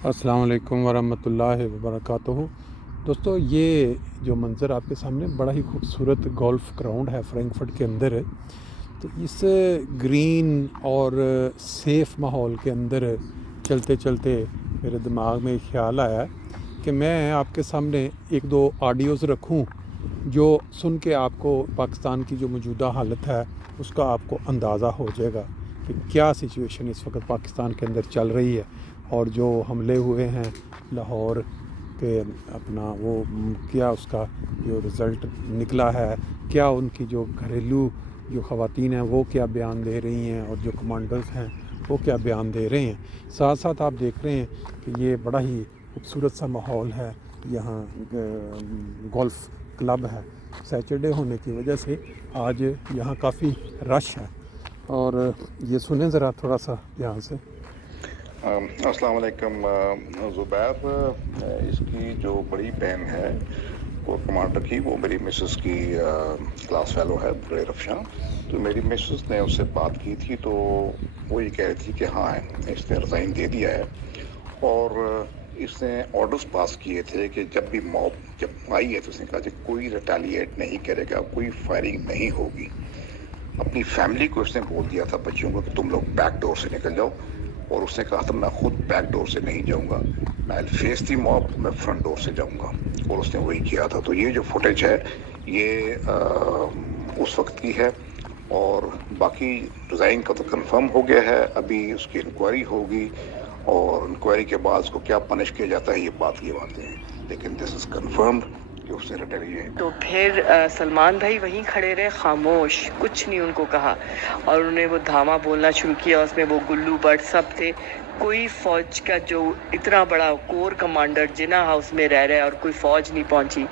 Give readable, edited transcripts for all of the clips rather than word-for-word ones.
अस्सलाम वालेकुम वरहमतुल्लाहि वबरकातुहू। दोस्तों, ये जो मंज़र आपके सामने बड़ा ही खूबसूरत गोल्फ़ ग्राउंड है फ्रैंकफर्ट के अंदर है। तो इस ग्रीन और सेफ़ माहौल के अंदर चलते चलते मेरे दिमाग में ख़्याल आया कि मैं आपके सामने एक दो ऑडियोज़ रखूं जो सुन के आपको पाकिस्तान की जो मौजूदा हालत है उसका आपको अंदाज़ा हो जाएगा कि क्या सिचुएशन इस वक्त पाकिस्तान के अंदर चल रही है। और जो हमले हुए हैं लाहौर के अपना वो क्या उसका जो रिज़ल्ट निकला है, क्या उनकी जो घरेलू जो ख़वातीन हैं वो क्या बयान दे रही हैं और जो कमांडर्स हैं वो क्या बयान दे रहे हैं। साथ साथ आप देख रहे हैं कि ये बड़ा ही खूबसूरत सा माहौल है। यहाँ गोल्फ़ क्लब है, सैटरडे होने की वजह से आज यहाँ काफ़ी रश है। और ये सुने ज़रा थोड़ा सा ध्यान से। अस्सलाम वालेकुम ज़ुबैर। इसकी जो बड़ी बहन है कोर कमांडर की, वो मेरी मिसेस की क्लास फेलो है बुरेर अफशां। तो मेरी मिसेस ने उससे बात की थी तो वो ये कह रही थी कि हाँ इसने रिज़ाइन दे दिया है और इसने ऑर्डर्स पास किए थे कि जब भी मॉब जब आई है तो उसने कहा कि कोई रिटेलिएट नहीं करेगा, कोई फायरिंग नहीं होगी। अपनी फैमिली को उसने बोल दिया था, बच्चियों को, कि तुम लोग बैक डोर से निकल जाओ। और उसने कहा था मैं खुद बैक डोर से नहीं जाऊंगा, मैं फेस दी मॉब, मैं फ्रंट डोर से जाऊंगा। और उसने वही किया था। तो ये जो फुटेज है ये उस वक्त की है। और बाकी डिज़ाइन का तो कंफर्म हो गया है, अभी उसकी इंक्वायरी होगी और इंक्वायरी के बाद उसको क्या पनिश किया जाता है ये बात की बातें हैं, लेकिन दिस इज़ कंफर्म्ड कि उसने रिटेलिएट। तो फिर सलमान भाई वहीं खड़े रहे, खामोश, कुछ नहीं उनको कहा। और उन्होंने वो धामा बोलना शुरू किया, उसमें वो गुल्लू बट सब थे। कोई फ़ौज का जो इतना बड़ा कोर कमांडर जिना हाउस में रह रहा है और कोई फ़ौज नहीं पहुंची।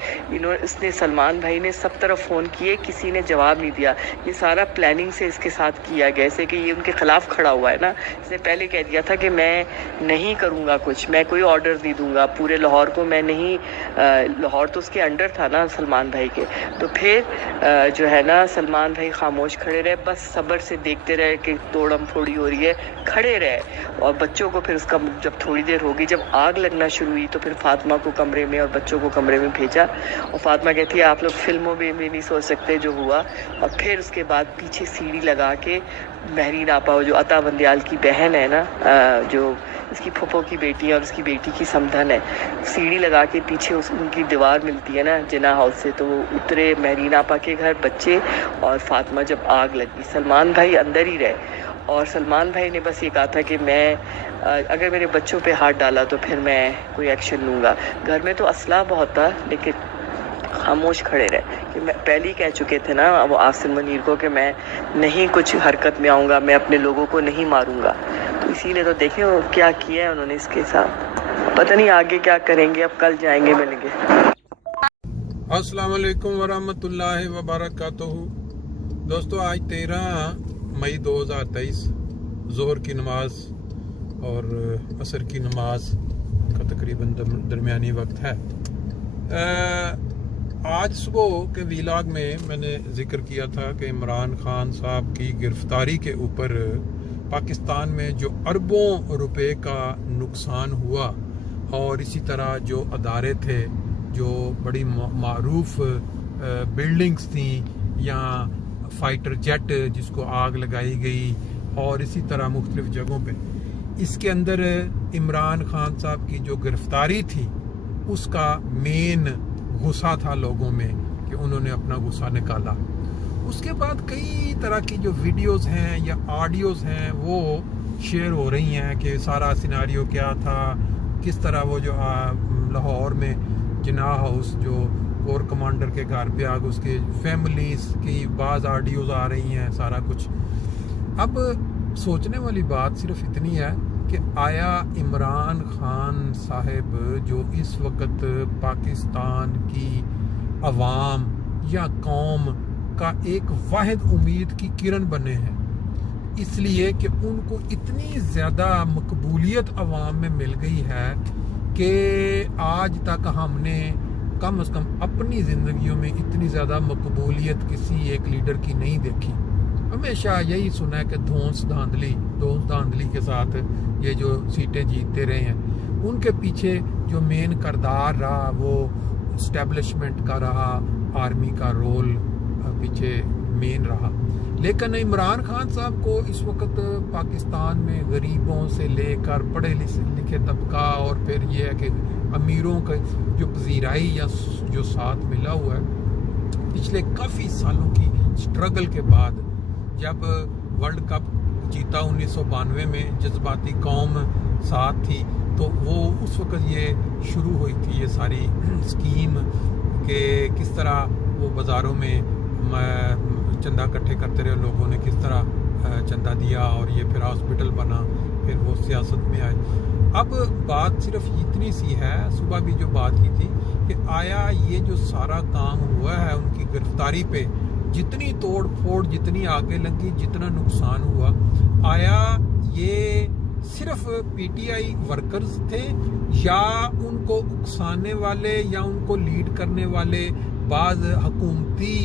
इसने सलमान भाई ने सब तरफ फ़ोन किए, किसी ने जवाब नहीं दिया। ये सारा प्लानिंग से इसके साथ किया गया, जैसे कि ये उनके ख़िलाफ़ खड़ा हुआ है ना। इसने पहले कह दिया था कि मैं नहीं करूँगा कुछ, मैं कोई ऑर्डर नहीं दूँगा पूरे लाहौर को, मैं नहीं। लाहौर तो उसके अंडर था ना सलमान भाई के। तो फिर जो है ना सलमान भाई खामोश खड़े रहे, बस सब्र से देखते रहे कि तोड़म फोड़ी हो रही है, खड़े रहे। और बच्चों को फिर उसका जब थोड़ी देर होगी, जब आग लगना शुरू हुई तो फिर फातिमा को कमरे में और बच्चों को कमरे में भेजा। और फातिमा कहती है आप लोग फिल्मों में भी नहीं सोच सकते जो हुआ। और फिर उसके बाद पीछे सीढ़ी लगा के महरीन आपा, जो अता बंदयाल की बहन है ना, जो इसकी फूफो की बेटी है और उसकी बेटी की समधन है, सीढ़ी लगा के पीछे उनकी दीवार मिलती है ना जिना हाउस से, तो वो उतरे महरीन आपा के घर, बच्चे और फातिमा। जब आग लगी सलमान भाई अंदर ही रहे। और सलमान भाई ने बस ये कहा था कि मैं अगर मेरे बच्चों पे हाथ डाला तो फिर मैं कोई एक्शन लूँगा। घर में तो असला बहुत था लेकिन खामोश खड़े रहे। कि मैं पहले ही कह चुके थे ना वो आसिम मुनीर को कि मैं नहीं कुछ हरकत में आऊँगा, मैं अपने लोगों को नहीं मारूँगा। तो इसीलिए तो देखें वो क्या किया है उन्होंने इसके साथ। पता नहीं आगे क्या करेंगे, अब कल जाएंगे मिलेंगे। अस्सलाम वालेकुम वरहमतुल्लाहि वबरकातुहू। दोस्तों, आज 13 मई 2023 ज़ोहर की नमाज और असर की नमाज का तकरीबन दरमियानी वक्त है। आज सुबह के वीलॉग में मैंने ज़िक्र किया था कि इमरान खान साहब की गिरफ्तारी के ऊपर पाकिस्तान में जो अरबों रुपए का नुकसान हुआ और इसी तरह जो अदारे थे, जो बड़ी मारूफ बिल्डिंग्स थी या फाइटर जेट जिसको आग लगाई गई और इसी तरह मुख्तलिफ जगहों पे, इसके अंदर इमरान खान साहब की जो गिरफ्तारी थी उसका मेन गुस्सा था लोगों में कि उन्होंने अपना गुस्सा निकाला। उसके बाद कई तरह की जो वीडियोस हैं या ऑडियोज़ हैं वो शेयर हो रही हैं कि सारा सिनारियो क्या था, किस तरह वो जो लाहौर में जिना हाउस जो कोर कमांडर के घर पे आग, उसके फैमिलीज की बाज़ ऑडियोज़ आ रही हैं, सारा कुछ। अब सोचने वाली बात सिर्फ इतनी है कि आया इमरान खान साहब जो इस वक्त पाकिस्तान की अवाम या कौम का एक वाहिद उम्मीद की किरण बने हैं, इसलिए कि उनको इतनी ज़्यादा मकबूलियत अवाम में मिल गई है कि आज तक हमने कम से कम अपनी ज़िंदगियों में इतनी ज़्यादा मकबूलियत किसी एक लीडर की नहीं देखी। हमेशा यही सुना है कि धौंस धांधली के साथ ये जो सीटें जीतते रहे हैं। उनके पीछे जो मेन किरदार रहा वो इस्टेब्लिशमेंट का रहा, आर्मी का रोल पीछे मेन रहा। लेकिन इमरान खान साहब को इस वक्त पाकिस्तान में गरीबों से लेकर पढ़े लिखे तबका और फिर ये है कि अमीरों का जो पजीराई या जो साथ मिला हुआ है पिछले काफ़ी सालों की स्ट्रगल के बाद, जब वर्ल्ड कप जीता 1992 में, जज्बाती कौम साथ थी, तो वो उस वक्त ये शुरू हुई थी ये सारी स्कीम कि किस तरह वो बाज़ारों में चंदा इकट्ठे करते रहे लोगों ने, किस तरह चंदा दिया और ये फिर हॉस्पिटल बना, फिर वो सियासत में आए। अब बात सिर्फ इतनी सी है, सुबह भी जो बात की थी कि आया ये जो सारा काम हुआ है उनकी गिरफ्तारी पे, जितनी तोड़ फोड़, जितनी आगे लगी, जितना नुकसान हुआ, आया ये सिर्फ पीटीआई वर्कर्स थे या उनको उकसाने वाले या उनको लीड करने वाले बाज़ हुकूमती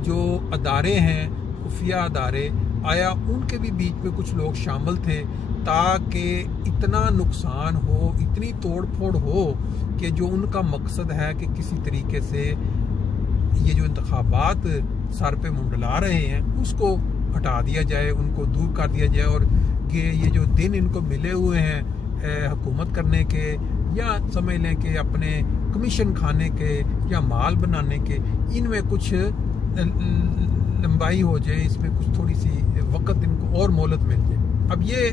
जो अदारे हैं, खुफिया अदारे, आया उनके भी बीच में कुछ लोग शामिल थे ताकि इतना नुकसान हो, इतनी तोड़ फोड़ हो कि जो उनका मकसद है कि किसी तरीके से ये जो इंतखाबात सर पे मुंडला रहे हैं उसको हटा दिया जाए, उनको दूर कर दिया जाए, और ये जो दिन इनको मिले हुए हैं हुकूमत करने के, या समझ लें कि अपने कमीशन खाने के या माल बनाने के, इनमें कुछ लंबाई हो जाए, इसमें कुछ थोड़ी सी वक्त इनको और मोहलत मिल जाए। अब ये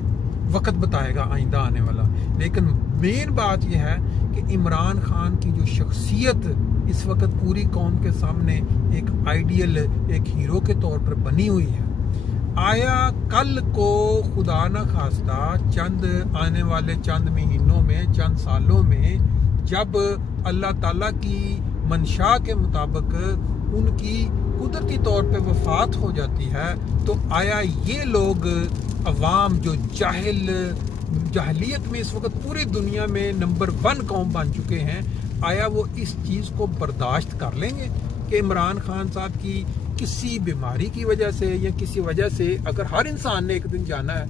वक्त बताएगा आइंदा आने वाला। लेकिन मेन बात यह है कि इमरान खान की जो शख्सियत इस वक्त पूरी कौम के सामने एक आइडियल, एक हीरो के तौर पर बनी हुई है। आया कल को खुदा न खास्ता चंद आने वाले चंद महीनों में, चंद सालों में, जब अल्लाह ताला की मंशा के मुताबिक उनकी कुदरती तौर पे वफात हो जाती है, तो आया ये लोग अवाम जो जाहिलियत में इस वक्त पूरी दुनिया में नंबर 1 कौम बन चुके हैं, आया वो इस चीज़ को बर्दाश्त कर लेंगे कि इमरान खान साहब की किसी बीमारी की वजह से या किसी वजह से अगर हर इंसान ने एक दिन जाना है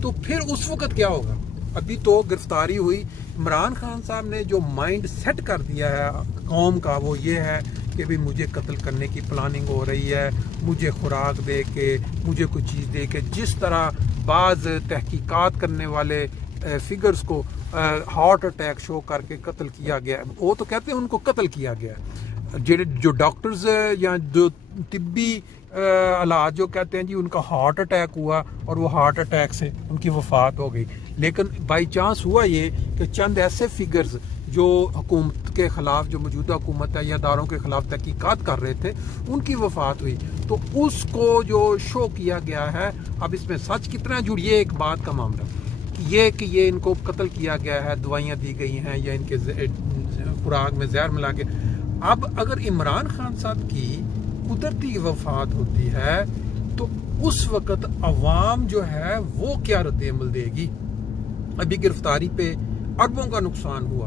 तो फिर उस वक्त क्या होगा? अभी तो गिरफ्तारी हुई, इमरान खान साहब ने जो माइंड सेट कर दिया है कौम का वो ये है कि भी मुझे कत्ल करने की प्लानिंग हो रही है, मुझे खुराक दे के, मुझे कोई चीज़ दे के, जिस तरह बाज़ तहकीकात करने वाले फिगर्स को हार्ट अटैक शो करके कत्ल किया गया, वो तो कहते हैं उनको कत्ल किया गया। जो डॉक्टर्स या जो तिब्बी हालात जो कहते हैं जी उनका हार्ट अटैक हुआ और वो हार्ट अटैक से उनकी वफात हो गई। लेकिन बाई चांस हुआ ये कि चंद ऐसे फिगर्स जो हुकूमत के ख़िलाफ़, जो मौजूदा हुकूमत है या इदारों के ख़िलाफ़ तहकीकात कर रहे थे, उनकी वफात हुई, तो उसको जो शो किया गया है। अब इसमें सच कितना जुड़िए एक बात का मामला कि ये इनको कत्ल किया गया है, दवाइयाँ दी गई हैं या इनके खुराक में जहर मिला के। अब अगर इमरान खान साहब की कुदरती वफात होती है तो उस वक्त अवाम जो है वो क्या रद्द-ए-अमल देगी? अभी गिरफ्तारी पे अरबों का नुकसान हुआ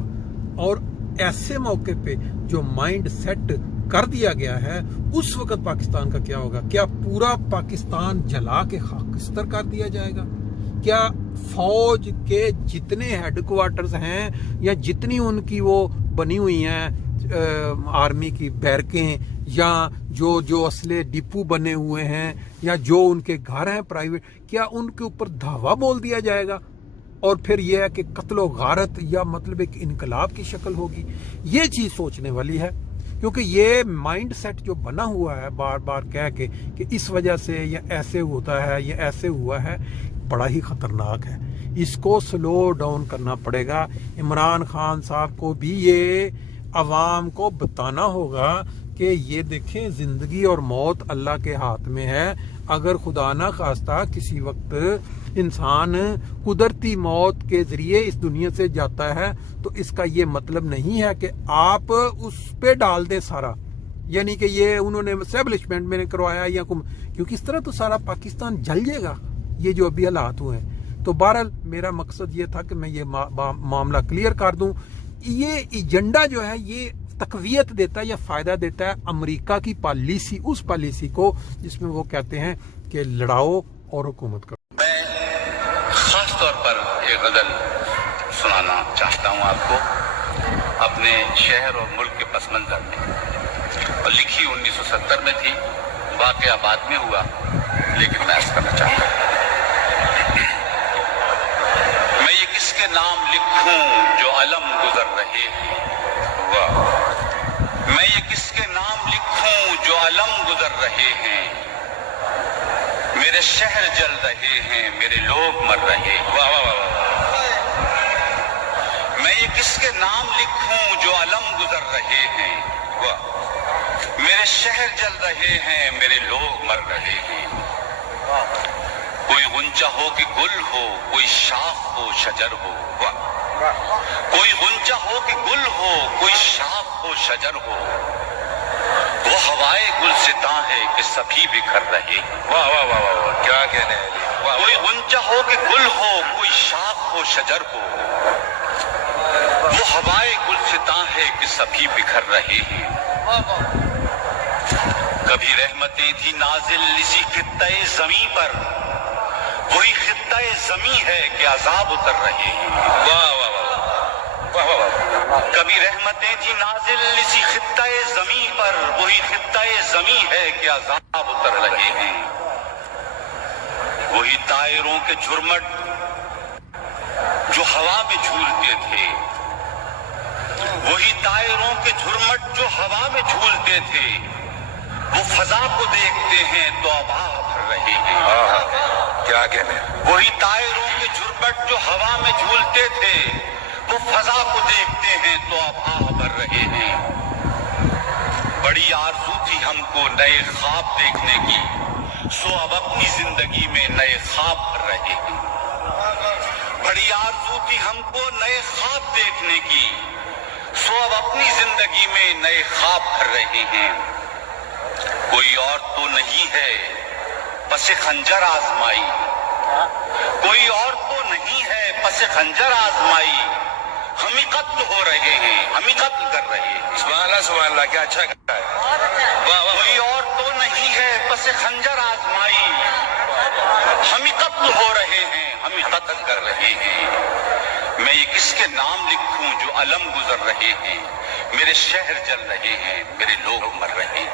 और ऐसे मौके पे जो माइंड सेट कर दिया गया है, उस वक्त पाकिस्तान का क्या होगा? क्या पूरा पाकिस्तान जला के खाकिस्तर कर दिया जाएगा? क्या फौज के जितने हेडक्वार्टर्स हैं या जितनी उनकी वो बनी हुई हैं आर्मी की बैरकें, या जो असले डिपो बने हुए हैं, या जो उनके घर हैं प्राइवेट, क्या उनके ऊपर धावा बोल दिया जाएगा? और फिर यह है कि कत्लो गारत या मतलब एक इनकलाब की शक्ल होगी। ये चीज़ सोचने वाली है, क्योंकि ये माइंड सेट जो बना हुआ है बार बार कह के कि इस वजह से या ऐसे होता है या ऐसे हुआ है, बड़ा ही ख़तरनाक है। इसको स्लो डाउन करना पड़ेगा। इमरान खान साहब को भी ये अवाम को बताना होगा कि ये देखें, ज़िंदगी और मौत अल्लाह के हाथ में है। अगर खुदा ना खास्ता किसी वक्त इंसान कुदरती मौत के ज़रिए इस दुनिया से जाता है तो इसका ये मतलब नहीं है कि आप उस पे डाल दें सारा, यानी कि ये उन्होंने एस्टेब्लिशमेंट में करवाया या क्योंकि इस तरह तो सारा पाकिस्तान जल जाएगा ये जो अभी हालात हुए हैं। तो बहरहाल मेरा मकसद ये था कि मैं ये मामला क्लियर कर दूं। ये एजेंडा जो है ये तकवीयत देता है या फ़ायदा देता है अमेरिका की पॉलिसी, उस पॉलिसी को जिसमें वो कहते हैं कि लड़ाओ और हुकूमत करो। मैं खास तौर पर एक गज़ल سنانا چاہتا ہوں آپ کو اپنے شہر اور ملک کے پس منظر میں، اور لکھی 1970 میں تھی، واقعہ بعد میں ہوا، لیکن میں عرض کرنا چاہتا ہوں، میں یہ کس کے نام لکھوں جو علم گزر رہے ہیں، واہ، میں یہ کس کے نام لکھوں جو علم گزر رہے ہیں، میرے شہر جل رہے ہیں، میرے لوگ مر رہے ہیں، واہ واہ واہ واہ، میں یہ کس کے نام لکھوں جو علم گزر رہے ہیں، واہ، میرے شہر جل رہے ہیں، میرے لوگ مر رہے ہیں، کوئی غنچہ ہو کہ گل ہو، کوئی شاخ ہو شجر ہو، واہ، کوئی غنچہ ہو کہ گل ہو، کوئی شاخ ہو شجر ہو، وہ ہوائے گلستاں ہے کہ سبھی بکھر رہے ہیں، واہ واہ واہ واہ، کیا کہنے ہیں، کوئی غنچہ ہو کہ گل ہو، کوئی شاخ ہو شجر ہو، وہ ہوائے گلستاں ہے کہ سبھی بکھر رہے ہیں، کبھی رحمتیں تھی نازل اسی خطہ زمیں پر، وہی خطہ زمیں ہے کہ عذاب اتر رہے ہیں، واہ واہ واہ، کبھی رحمتیں تھی نازل اسی خطہ زمیں پر، وہی خطہ زمیں ہے کہ عذاب اتر رہے ہیں، وہی طائروں کے جھرمٹ جو ہوا میں جھولتے تھے، وہی طائروں کے جھرمٹ جو ہوا میں جھولتے تھے، وہ فضا کو دیکھتے ہیں تو آباہ بھر رہے ہیں، کیا کہنے، وہی طائروں کے جھرمٹ جو ہوا میں جھولتے تھے، وہ فضا کو دیکھتے ہیں تو آباہ بھر رہے ہیں، بڑی آرزو تھی ہم کو نئے خواب دیکھنے کی، سو اب اپنی زندگی میں نئے خواب بھر رہے ہیں، بڑی آرزو تھی ہم کو نئے خواب دیکھنے کی، سو اب اپنی زندگی میں نئے خواب بھر رہے ہیں، کوئی اور تو نہیں ہے پس خنجر آزمائی، کوئی اور تو نہیں ہے پس خنجر آزمائی، ہم ہی قتل ہو رہے ہیں، ہم ہی قتل کر رہے ہیں، سبحان اللہ، کیا اچھا کہا ہے، کوئی اور تو نہیں ہے پس خنجر آزمائی، ہم ہی قتل ہو رہے ہیں، ہم ہی قتل کر رہے ہیں، میں یہ کس کے نام لکھوں جو علم گزر رہے ہیں، میرے شہر جل رہے ہیں، میرے لوگ مر رہے ہیں،